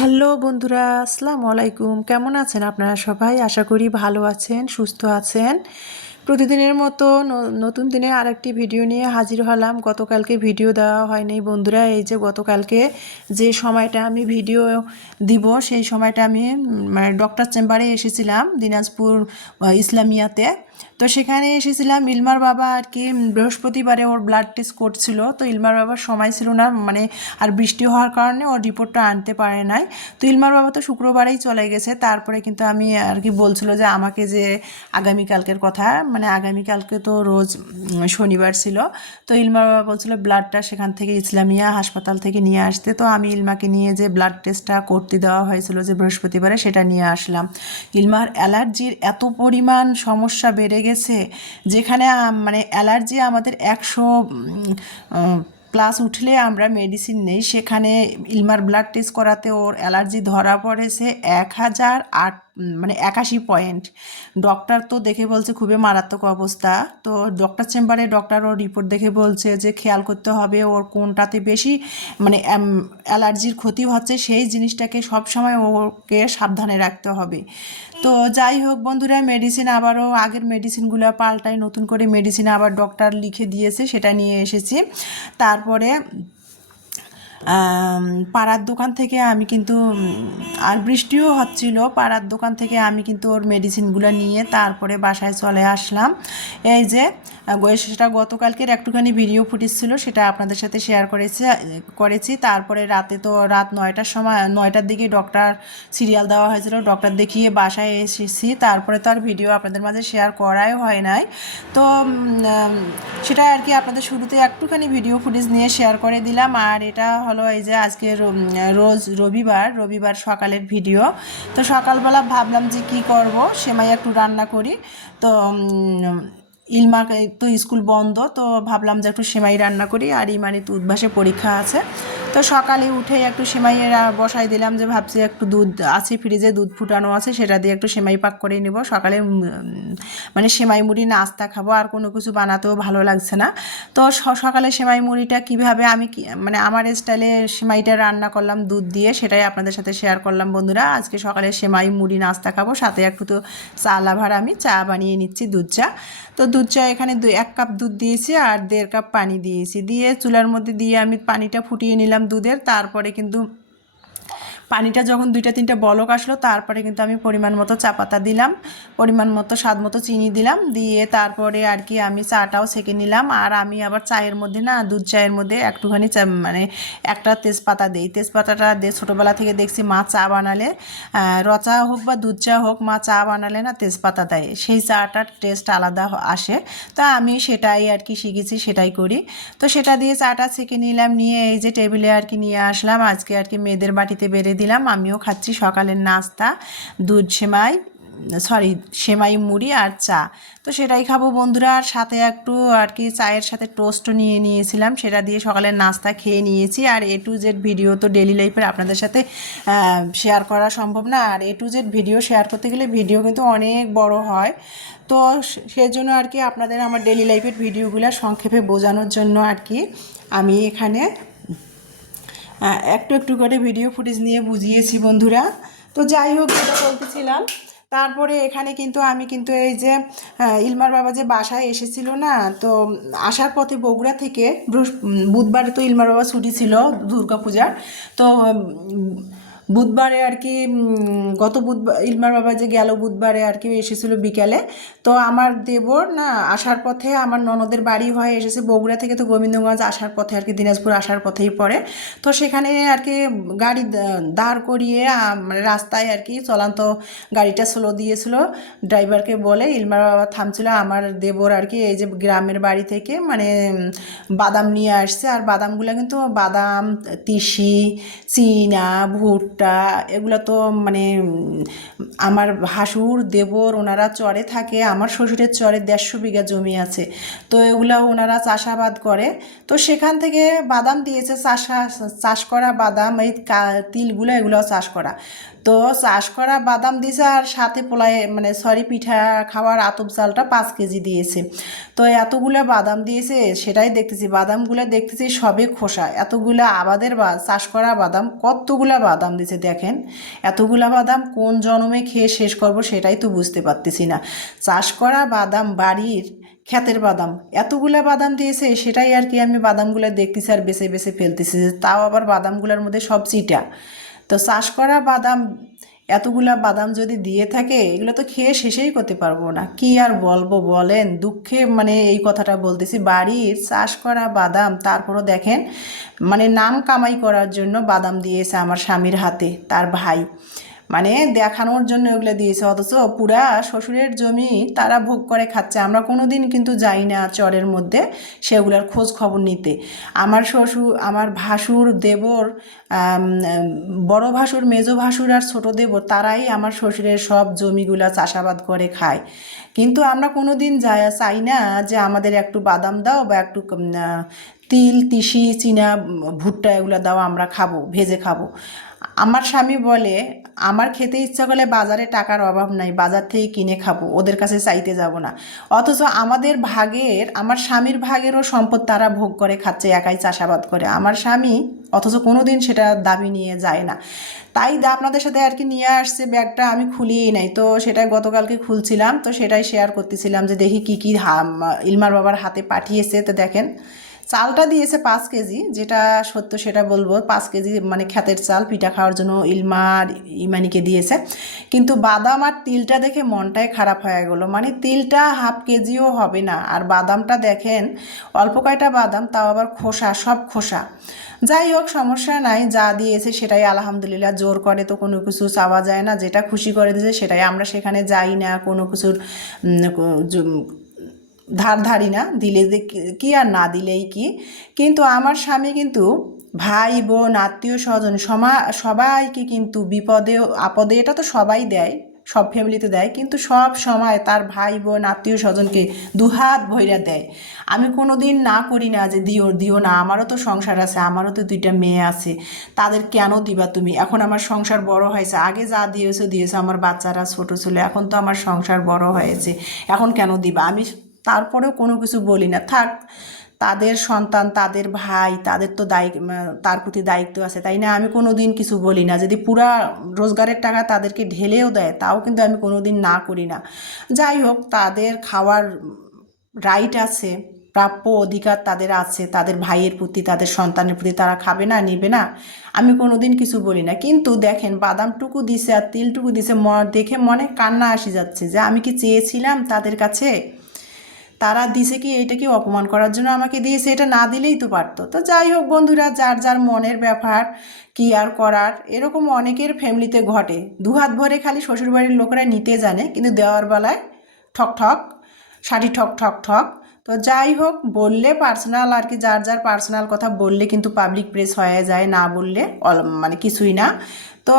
Hello বন্ধুরা, আসসালামু আলাইকুম। কেমন আছেন আপনারা সবাই? আশা করি ভালো আছেন, সুস্থ আছেন। প্রতিদিনের মতো নতুন দিনের আরেকটি ভিডিও নিয়ে হাজির হলাম। গতকালকে ভিডিও দেওয়া হয়নি বন্ধুরা। এই যে গতকালকে যে সময়টা আমি ভিডিও দিব সেই সময়টা আমি ডক্টর চেম্বারে এসেছিলাম দিনাজপুর ইসলামিয়াতে। তো সেখানে এসেছিলাম। ইলমার বাবা আর কি বৃহস্পতিবারে ওর ব্লাড টেস্ট করছিল। তো ইলমার বাবার সময় ছিল না, আর বৃষ্টি হওয়ার কারণে ওর রিপোর্টটা আনতে পারে নাই। তো ইলমার বাবা তো শুক্রবারেই চলে গেছে। তারপরে কিন্তু আমি আর কি বলছিল যে আমাকে যে আগামীকালকের কথা, আগামীকালকে তো রোজ শনিবার ছিল। তো ইলমার বাবা বলছিল ব্লাডটা সেখান থেকে ইসলামিয়া হাসপাতাল থেকে নিয়ে আসতে। তো আমি ইলমাকে নিয়ে যে ব্লাড টেস্টটা করতে দেওয়া হয়েছিল যে বৃহস্পতিবারে, সেটা নিয়ে আসলাম। ইলমার অ্যালার্জির এত পরিমাণ সমস্যা বেড়ে গেছে, যেখানে অ্যালার্জি আমাদের 100 প্লাস উঠলে আমরা মেডিসিন নেই, সেখানে ইলমার ব্লাড টেস্ট করাতে ওর অ্যালার্জি ধরা পড়েছে 1008 81 পয়েন্ট। ডক্টর তো দেখে বলছে খুবই মারাত্মক অবস্থা। তো ডক্টর চেম্বারে ডক্টর ওর রিপোর্ট দেখে বলছে যে খেয়াল করতে হবে ওর কোনটাতে বেশি অ্যালার্জির ক্ষতি হচ্ছে, সেই জিনিসটাকে সবসময় ওকে সাবধানে রাখতে হবে। তো যাই হোক বন্ধুরা, মেডিসিন আবারও আগের মেডিসিনগুলো পাল্টাই, নতুন করে মেডিসিন আবার ডক্টর লিখে দিয়েছে, সেটা নিয়ে এসেছি। তারপরে পাড়ার দোকান থেকে আমি কিন্তু আর বৃষ্টিও হচ্ছিল, পাড়ার দোকান থেকে আমি কিন্তু ওর মেডিসিনগুলো নিয়ে তারপরে বাসায় চলে আসলাম। এই যে সেটা গতকালকের একটুখানি ভিডিও ফুটেজ ছিল, সেটা আপনাদের সাথে শেয়ার করেছি। তারপরে রাত 9টার সময়, 9টার দিকে ডক্টর সিরিয়াল দেওয়া হয়েছিল, ডক্টর দেখিয়ে বাসায় এসেছি। তারপরে তো আর ভিডিও আপনাদের মাঝে শেয়ার করাই হয় নাই। তো সেটা আর কি আপনাদের শুরুতে একটুখানি ভিডিও ফুটেজ নিয়ে শেয়ার করে দিলাম। আর এটা হলো এই যে আজকে রবিবার সকালের ভিডিও। তো সকালবেলা ভাবলাম যে কি করব, সেমাই একটু রান্না করি। তো ইলমাকে তো স্কুল বন্ধ, তো ভাবলাম যে একটু সেমাই রান্না করি। আর ইমানি তো উদ্ভাসে পরীক্ষা আছে। তো সকালে উঠে একটু সেমাই বসাই দিলাম, যে ভাবছি একটু দুধ আছে ফ্রিজে, দুধ ফুটানো আছে, সেটা দিয়ে একটু সেমাই পাক করে নেব। সকালে সেমাই মুড়ি নাস্তা খাবো, আর কোনো কিছু বানাতেও ভালো লাগছে না। তো সকালে সেমাই মুড়িটা কীভাবে আমি আমার স্টাইলে সেমাইটা রান্না করলাম দুধ দিয়ে, সেটাই আপনাদের সাথে শেয়ার করলাম বন্ধুরা। আজকে সকালে সেমাই মুড়ি নাস্তা খাবো, সাথে একটু তো চা লাভার, আমি চা বানিয়ে নিচ্ছি, দুধ চা। তো দুধ চা এখানে 1 কাপ দুধ দিয়েছি আর 1.5 কাপ পানি দিয়েছি, দিয়ে চুলার মধ্যে দিয়ে আমি পানিটা ফুটিয়ে নিলাম দুধের। তারপরে কিন্তু পানিটা যখন 2-3টা বলক আসলো, তারপরে কিন্তু আমি পরিমাণ মতো চা পাতা দিলাম, পরিমাণ মতো স্বাদ মতো চিনি দিলাম, দিয়ে তারপরে আর কি আমি চাটাও ছেঁকে নিলাম। আর আমি আবার চায়ের মধ্যে দুধ চায়ের মধ্যে একটুখানি একটা তেজপাতা দিই। তেজপাতাটা দিয়ে ছোটোবেলা থেকে দেখছি মা চা বানালে, র চা হোক বা দুধ চা হোক, মা চা বানালে তেজপাতা দেয়, সেই চাটার টেস্ট আলাদা আসে। তো আমি সেটাই আর কি শিখেছি, সেটাই করি। তো সেটা দিয়ে চাটা ছেঁকে নিলাম, নিয়ে এই যে টেবিলে আর কি নিয়ে আসলাম। আজকে আর কি মেয়েদের বাটিতে বেড়ে দিলাম, আমিও খাচ্ছি সকালের নাস্তা, সেমাই মুড়ি আর চা। তো সেটাই খাবো বন্ধুরা। আর সাথে একটু আর কি চায়ের সাথে টোস্টও নিয়ে নিয়েছিলাম, সেটা দিয়ে সকালের নাস্তা খেয়ে নিয়েছি। আর A to Z ভিডিও তো ডেলি লাইফের আপনাদের সাথে শেয়ার করা সম্ভব না, আর A to Z video share করতে গেলে ভিডিও কিন্তু অনেক বড় হয়। তো সেজন্য আর কি আপনাদের আমার ডেলি লাইফের ভিডিওগুলো সংক্ষেপে বোঝানোর জন্য আর কি আমি এখানে একটু একটু করে ভিডিও ফুটেজ নিয়ে বুঝিয়েছি বন্ধুরা। তো যাই হোক, যেটা বলতেছিলাম, তারপরে এখানে কিন্তু আমি কিন্তু এই যে ইলমার বাবা যে বাসায় এসেছিল না, তো আসার পথে বগুড়া থেকে বুধবারে তো ইলমার বাবা ছুটি ছিল দুর্গাপূজার। তো বুধবারে আর কি গত বুধবার ইলমার বাবা যে গেল বুধবারে আর কি এসেছিল বিকালে। তো আমার দেবর আসার পথে, আমার ননদের বাড়ি হয়ে এসেছে বগুড়া থেকে, তো গোবিন্দগঞ্জ আসার পথে আর কি দিনাজপুর আসার পথেই পড়ে। তো সেখানে আর কি গাড়ি দাঁড় করিয়ে রাস্তায় আর কি চলান্ত গাড়িটা স্লো দিয়েছিল, ড্রাইভারকে বলে ইলমার বাবা থামছিল। আমার দেবর আর কি এই যে গ্রামের বাড়ি থেকে বাদাম নিয়ে আসছে, আর বাদামগুলো কিন্তু বাদাম, তিসি, চীনা, ভুট্টা, এগুলো তো আমার ভাসুর দেবর ওনারা চরে থাকে, আমার শ্বশুরের চরে 150 বিঘা জমি আছে। তো এগুলো ওনারা চাষাবাদ করে। তো সেখান থেকে বাদাম দিয়েছে, চাষ করা বাদাম, এই তিলগুলো এগুলোও চাষ করা। তো চাষ করা বাদাম দিয়েছে, আর সাথে পিঠা খাওয়ার আতপ চালটা 5 কেজি দিয়েছে। তো এতগুলো বাদাম দিয়েছে, সেটাই দেখতেছি, বাদামগুলো দেখতেছি সবে খোসা, এতগুলো আবাদের চাষ করা বাদাম, কতগুলো বাদাম দিয়েছে। দিয়েছে দেখেন। এতগুলা বাদাম কোন জন্মে খেয়ে শেষ করব সেটাই তো বুঝতে পারতেছি না। চাষ করা বাদাম, বাড়ির ক্ষেতের বাদাম, এতগুলা বাদাম দিয়েছে, সেটাই আর কি আমি বাদামগুলো দেখতেছি আর বেছে বেছে ফেলতেছি, তাও আবার বাদামগুলোর মধ্যে সব চিটা। তো চাষ করা বাদাম এতগুলা বাদাম যদি দিয়ে থাকে, এগুলো তো খেয়ে শেষেই করতে পারবো না। কি আর বলবো বলেন, দুঃখে মানে এই কথাটা বলতেছি। বাড়ির চাষ করা বাদাম, তারপরও দেখেন মানে নাম কামাই করার জন্য বাদাম দিয়েছে আমার স্বামীর হাতে তার ভাই, মানে দেখানোর জন্য এগুলো দিয়েছে, অথচ পুরা শ্বশুরের জমি তারা ভোগ করে খাচ্ছে। আমরা কোনো দিন কিন্তু যাই না চরের মধ্যে সেগুলোর খোঁজ খবর নিতে। আমার শ্বশুর, আমার ভাসুর, দেবর, বড় ভাসুর, মেজো ভাসুর আর ছোট দেবর, তারাই আমার শ্বশুরের সব জমিগুলা চাষাবাদ করে খায়। কিন্তু আমরা কোনো দিন চাই না যে আমাদের একটু বাদাম দাও বা একটু তিল, তিসি, চীনা, ভুট্টা এগুলো দাও, আমরা খাবো, ভেজে খাবো। আমার স্বামী বলে আমার খেতে ইচ্ছা করলে বাজারে টাকার অভাব নাই, বাজার থেকে কিনে খাবো, ওদের কাছে চাইতে যাব না। অথচ আমাদের ভাগের, আমার স্বামীর ভাগেরও সম্পদ তারা ভোগ করে খাচ্ছে, একাই চাষাবাদ করে আমার স্বামী, অথচ কোনো দিন সেটা দাবি নিয়ে যায় না। তাই আপনাদের সাথে আর কি নিয়ে আসছে ব্যাগটা, আমি খুলিয়েই নাই। তো সেটাই গতকালকে খুলছিলাম, তো সেটাই শেয়ার করতেছিলাম যে দেখি কী কী ইলমার বাবার হাতে পাঠিয়েছে। তো দেখেন চালটা দিয়েছে 5 কেজি, যেটা সত্য সেটা বলবো, 5 কেজি মানে ক্ষেতের চাল পিঠা খাওয়ার জন্য ইলমা আর ইমানিকে দিয়েছে। কিন্তু বাদাম আর তিলটা দেখে মনটাই খারাপ হয়ে গেলো, মানে তিলটা হাফ কেজিও হবে না, আর বাদামটা দেখেন অল্প কয়টা বাদাম, তাও আবার খোসা, সব খোসা। যাই হোক, সমস্যা নাই, যা দিয়েছে সেটাই আলহামদুলিল্লাহ। জোর করে তো কোনো কিছু চাওয়া যায় না, যেটা খুশি করে দিয়েছে সেটাই। আমরা সেখানে যাই না, কোনো কিছুর ধারি না, দিলে কি আর না দিলেই কি। কিন্তু আমার স্বামী কিন্তু ভাই বোন, আত্মীয় স্বজন, সবাইকে কিন্তু বিপদে আপদে, এটা তো সবাই দেয়, সব ফ্যামিলিতে দেয়, কিন্তু সব সময় তার ভাই বোন, আত্মীয় স্বজনকে দুহাত ভইরা দেয়। আমি কোনো দিন না করি না যে দিও দিও না, আমারও তো সংসার আছে, আমারও তো 2টা মেয়ে আছে, তাদের কেন দিবা তুমি? এখন আমার সংসার বড় হয়েছে, আগে যা দিয়েছো দিয়েছো, আমার বাচ্চারা ছোট ছিল, এখন তো আমার সংসার বড় হয়েছে, এখন কেন দিবা? আমি তারপরেও কোনো কিছু বলি না, থাক, তাদের সন্তান, তাদের ভাই, তাদের তো তার প্রতি দায়িত্ব আছে, তাই না? আমি কোনো দিন কিছু বলি না। যদি পুরা রোজগারের টাকা তাদেরকে ঢেলেও দেয়, তাও কিন্তু আমি কোনো দিন না করি না। যাই হোক, তাদের খাওয়ার রাইট আছে, প্রাপ্য অধিকার তাদের আছে, তাদের ভাইয়ের প্রতি, তাদের সন্তানের প্রতি, তারা খাবে না, নেবে না, আমি কোনো দিন কিছু বলি না। কিন্তু দেখেন বাদামটুকু দিছে আর তিলটুকু দিছে, দেখে মনে কান্না আসি যাচ্ছে যে আমি কি চেয়েছিলাম তাদের কাছে? তারা দিছে কি, এইটা কি অপমান করার জন্য আমাকে দিয়েছে? এটা না দিলেই তো পারতো। তো যাই হোক বন্ধুরা, যার যার মনের ব্যাপার, কি আর করার, এরকম অনেকের ফ্যামিলিতে ঘটে। দুহাত ভরে খালি শ্বশুরবাড়ির লোকেরা নিতে জানে, কিন্তু দেওয়ার বেলায় ঠক ঠক, শাড়ি ঠক ঠক ঠক। তো যাই হোক, বললে পার্সোনাল আর কি, যার যার পার্সোনাল কথা বললে কিন্তু পাবলিক প্রেস হয়ে যায়, না বললে মানে কিছুই না। তো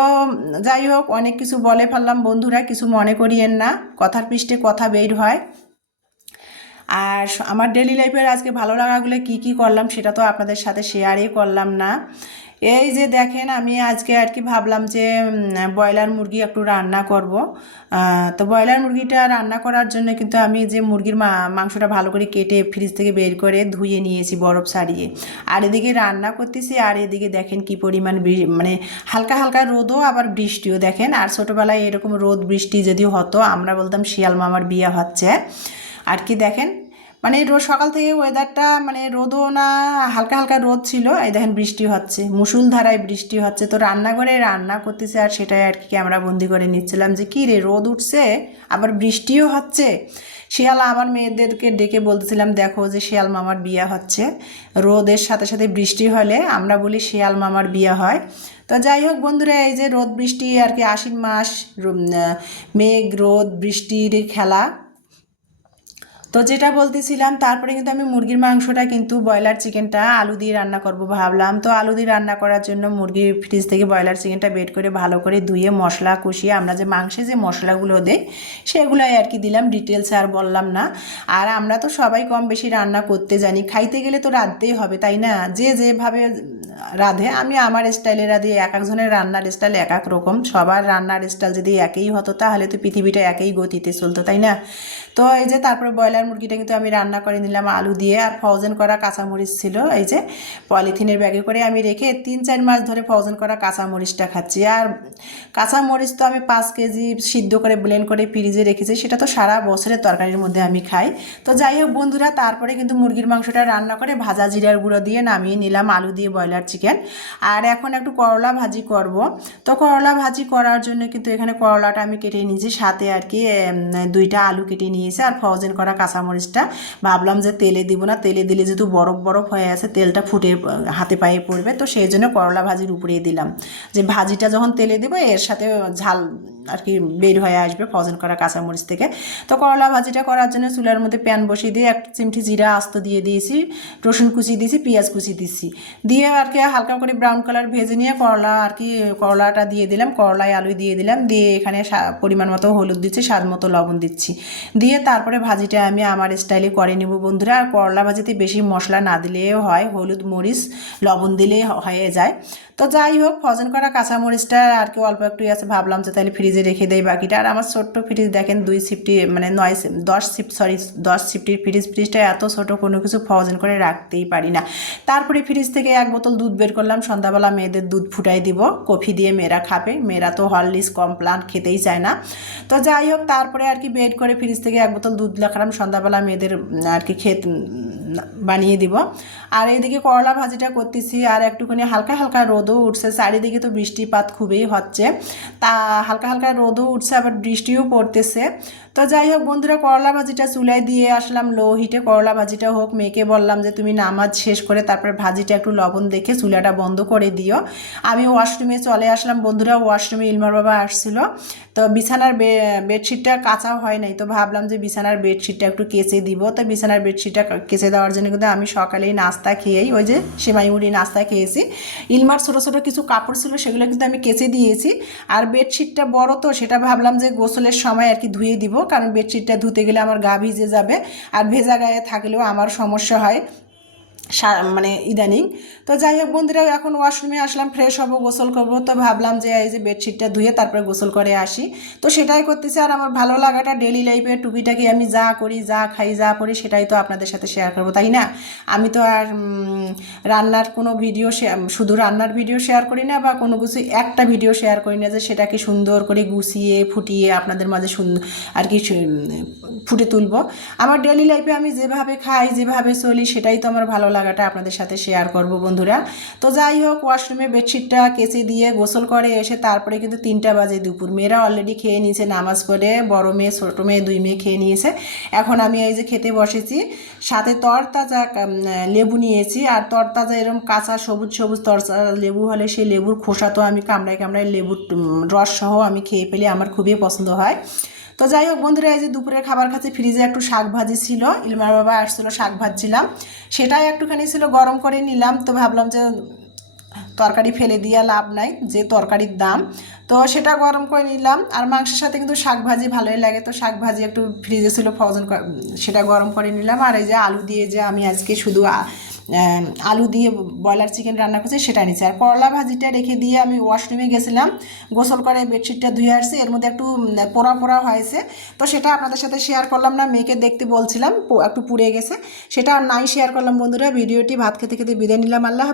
যাই হোক, অনেক কিছু বলে ফেললাম বন্ধুরা, কিছু মনে করিয়েন না, কথার পৃষ্ঠে কথা বের হয়। আর আমার ডেলি লাইফের আজকে ভালো লাগাগুলো কি কি করলাম সেটা তো আপনাদের সাথে শেয়ারই করলাম না। এই যে দেখেন, আমি আজকে আর কি ভাবলাম যে ব্রয়লার মুরগি একটু রান্না করব। তো ব্রয়লার মুরগিটা রান্না করার জন্য কিন্তু আমি যে মুরগির মাংসটা ভালো করে কেটে ফ্রিজ থেকে বের করে ধুয়ে নিয়েছি বরফ ছাড়িয়ে, আর এদিকে রান্না করতেছি। আর এদিকে দেখেন কি পরিমাণ মানে হালকা হালকা রোদও আবার বৃষ্টিও দেখেন। আর ছোটোবেলায় এরকম রোদ বৃষ্টি যদি হতো, আমরা বলতাম শিয়াল মামার বিয়ে হচ্ছে। আর কি দেখেন, মানে রোজ সকাল থেকে ওয়েদারটা মানে রোদও না, হালকা হালকা রোদ ছিল, এই দেখেন বৃষ্টি হচ্ছে, মুষলধারায় বৃষ্টি হচ্ছে। তো রান্নাঘরে রান্না করতেছে, আর সেটাই আর কি ক্যামেরা বন্দি করে নিচ্ছিলাম যে কী রে, রোদ উঠছে আবার বৃষ্টিও হচ্ছে। শিয়াল, আমার মেয়েদেরকে ডেকে বলতেছিলাম দেখো যে শিয়াল মামার বিয়ে হচ্ছে, রোদের সাথে সাথে বৃষ্টি হলে আমরা বলি শিয়াল মামার বিয়ে হয়। তো যাই হোক বন্ধুরা, এই যে রোদ বৃষ্টি আর কি, আশ্বিন মাস, মেঘ রোদ বৃষ্টির খেলা। তো যেটা বলতেছিলাম, তারপরে কিন্তু আমি মুরগির মাংসটা কিন্তু ব্রয়লার চিকেনটা আলু দিয়ে রান্না করব ভাবলাম। তো আলু দিয়ে রান্না করার জন্য মুরগির ফ্রিজ থেকে ব্রয়লার চিকেনটা বের করে ভালো করে ধুয়ে মশলা কষিয়ে, আমরা যে মাংসে যে মশলাগুলো দেই সেগুলোই আর কি দিলাম, ডিটেলসে আর বললাম না। আর আমরা তো সবাই কম বেশি রান্না করতে জানি, খাইতে গেলে তো রাঁধতেই হবে, তাই না? যে যেভাবে রাঁধে, আমি আমার স্টাইলে রাঁধি, এক একজনের রান্নার স্টাইল এক এক রকম। সবার রান্নার স্টাইল যদি একই হতো তাহলে তো পৃথিবীটা একই গতিতে চলতো, তাই না? তো এই যে তারপরে ব্রয়লার ব্রয়লার মুরগিটা কিন্তু আমি রান্না করে নিলাম আলু দিয়ে, আর ফ্রোজেন করা কাঁচামরিচ ছিল, এই যে পলিথিনের ব্যাগে করে আমি রেখে 3-4 মাস ধরে ফ্রোজেন করা কাঁচামরিচটা খাচ্ছি। আর কাঁচামরিচ তো আমি 5 কেজি সিদ্ধ করে ব্লেন্ড করে ফ্রিজে রেখেছি, সেটা তো সারা বছরের তরকারির মধ্যে আমি খাই। তো যাই হোক বন্ধুরা, তারপরে কিন্তু মুরগির মাংসটা রান্না করে ভাজা জিরার গুঁড়ো দিয়ে নামিয়ে নিলাম আলু দিয়ে ব্রয়লার চিকেন। আর এখন একটু করলা ভাজি করব। তো করলা ভাজি করার জন্য কিন্তু এখানে করলাটা আমি কেটে নিয়েছি, সাথে আর কি 2টা আলু কেটে নিয়েছি, আর ফ্রোজেন করা কাঁচামরিচটা ভাবলাম যে তেলে দিব না, তেলে দিলে যেহেতু বরফ বরফ হয়ে আছে তেলটা ফুটে হাতে পায়ে পড়বে, তো সেই জন্য করলা ভাজির উপরেই দিলাম, যে ভাজিটা যখন তেলে দেবো এর সাথে ঝাল আর কি বের হয়ে আসবে ফ্রোজেন করা কাঁচামরিচ থেকে। তো করলা ভাজিটা করার জন্য চুলার মধ্যে প্যান বসিয়ে দিয়ে 1 চিমটি জিরা আস্ত দিয়ে দিয়েছি, রসুন কুচি দিয়েছি, পেঁয়াজ কুচি দিয়েছি, দিয়ে আর কি হালকা করে ব্রাউন কালার ভেজে নিয়ে করলা আর কি করলাটা দিয়ে দিলাম, করলায় আলু দিয়ে দিলাম, দিয়ে এখানে পরিমাণ মতো হলুদ দিচ্ছি, স্বাদ মতো লবণ দিচ্ছি, দিয়ে তারপরে ভাজিটা আমি আমার স্টাইলে করে নেব বন্ধুরা। আর করলা ভাজিতে বেশি মশলা না দিলেও হয়, হলুদ মরিচ লবণ দিলেই হয়ে যায়। তো যাই হোক, ফ্রোজেন করা কাঁচামরিচটা আর কি অল্প একটু আছে, ভাবলাম যে তাহলে ফ্রিজে রেখে দেয় বাকিটা। আর আমার ছোট্ট ফ্রিজ দেখেন 2 সিফটি মানে 10 সিফটির ফ্রিজটা এত ছোট, কোনো কিছু ফ্রোজেন করে রাখতেই পারি না। তারপরে ফ্রিজ থেকে 1 বোতল দুধ বের করলাম, সন্ধ্যাবেলা মেয়েদের দুধ ফুটাই দিব, কফি দিয়ে মেয়েরা খাবে, মেয়েরা তো হরলিক্স কমপ্লান খেতেই চায় না। তো যাই হোক, তারপরে আর কি বের করে ফ্রিজ থেকে 1 বোতল দুধ রাখলাম, সন্ধ্যাবেলা মেয়েদের আর কি বানিয়ে দিব। আর এইদিকে করলা ভাজিটা করতেছি, আর একটুখানি হালকা হালকা রোদও উঠছে, চারিদিকে তো বৃষ্টিপাত খুবই হচ্ছে, তা হালকা হালকা রোদও উঠছে, আবার বৃষ্টিও পড়তেছে। তো যাই হোক বন্ধুরা, করলা ভাজিটা চুলায় দিয়ে আসলাম লো হিটে, করলা ভাজিটা হোক, মেয়েকে বললাম যে তুমি নামাজ শেষ করে তারপরে ভাজিটা একটু লবণ দেখে চুলাটা বন্ধ করে দিও। আমি ওয়াশরুমে চলে আসলাম বন্ধুরা, ওয়াশরুমে ইলমার বাবা আসছিল, তো বিছানার বেডশিটটা কাঁচাও হয় নাই, তো ভাবলাম যে বিছানার বেডশিটটা একটু কেচে দিব। তো বিছানার বেডশিটটা কেচে দেওয়ার জন্য কিন্তু আমি সকালেই নাস্তা খেয়েই ওই যে সেমাই মুড়ি নাস্তা খেয়েছি, ইলমার ছোটো ছোটো কিছু কাপড় ছিল সেগুলো কিন্তু আমি কেচে দিয়েছি। আর বেডশিটটা বড়, তো সেটা ভাবলাম যে গোসলের সময় আর কি ধুয়ে দিব, কারণ বেডশিটটা ধুতে গেলে আমার গা ভিজে যাবে, আর ভেজা গায়ে থাকলেও আমার সমস্যা হয় মানে ইদানিং। তো যাই হোক বন্ধুরা, এখন ওয়াশরুমে আসলাম, ফ্রেশ হবো, গোসল করবো, তো ভাবলাম যে এই যে বেডশিটটা ধুয়ে তারপরে গোসল করে আসি, তো সেটাই করতেছি। আর আমার ভালো লাগাটা ডেলি লাইফে টুকিটাকি আমি যা করি, যা খাই, যা পড়ি, সেটাই তো আপনাদের সাথে শেয়ার করবো, তাই না? আমি তো আর রান্নার কোনো ভিডিও শুধু রান্নার ভিডিও শেয়ার করি না, বা কোনো কিছু একটা ভিডিও শেয়ার করি না যে সেটাকে সুন্দর করে গুছিয়ে ফুটিয়ে আপনাদের মাঝে আর কি ফুটে তুলবো। আমার ডেলি লাইফে আমি যেভাবে খাই, যেভাবে চলি, সেটাই তো আমার ভালো লাগাটা আপনাদের সাথে শেয়ার করব বন্ধুরা। তো যাই হোক, ওয়াশরুমে বেডশিটটা কেচে দিয়ে গোসল করে এসে তারপরে কিন্তু 3টা বাজে দুপুর, মেয়েরা অলরেডি খেয়ে নিয়েছে নামাজ পড়ে, বড় মেয়ে ছোটো মেয়ে 2 মেয়ে খেয়ে নিয়েছে। এখন আমি এই যে খেতে বসেছি, সাথে তরতাজা লেবু নিয়েছি, আর তরতাজা এরকম কাঁচা সবুজ সবুজ তরতাজা লেবু হলে সেই লেবুর খোসা তো আমি কামড়ায় কামড়ায় লেবুর রস সহ আমি খেয়ে ফেলি, আমার খুবই পছন্দ হয়। তো যাই হোক বন্ধুরা, এই যে দুপুরের খাবার খাচ্ছে, ফ্রিজে একটু শাক ভাজি ছিল, ইলমার বাবা আসছিল, শাক ভাজছিলাম, সেটাই একটুখানি ছিল, গরম করে নিলাম। তো ভাবলাম যে তরকারি ফেলে দিয়ে লাভ নাই, যে তরকারির দাম, তো সেটা গরম করে নিলাম। আর মাংসের সাথে কিন্তু শাক ভাজি ভালোই লাগে, তো শাক ভাজি একটু ফ্রিজে ছিল ফ্রোজেন, সেটা গরম করে নিলাম। আর এই যে আলু দিয়ে যে আমি আজকে শুধু আলু দিয়ে ব্রয়লার চিকেন রান্না করছি সেটা নিচ্ছি। আর করলা ভাজিটা রেখে দিয়ে আমি ওয়াশরুমে গেছিলাম, গোসল করে বেডশিটটা ধুয়ে আসছি, এর মধ্যে একটু পোড়া পোড়া হয়েছে, তো সেটা আপনাদের সাথে শেয়ার করলাম না, মেয়েকে দেখতে বলছিলাম একটু পুড়ে গেছে, সেটা আর নাই শেয়ার করলাম বন্ধুরা। ভিডিওটি ভাত খেতে খেতে বিদায় নিলাম, আল্লাহ।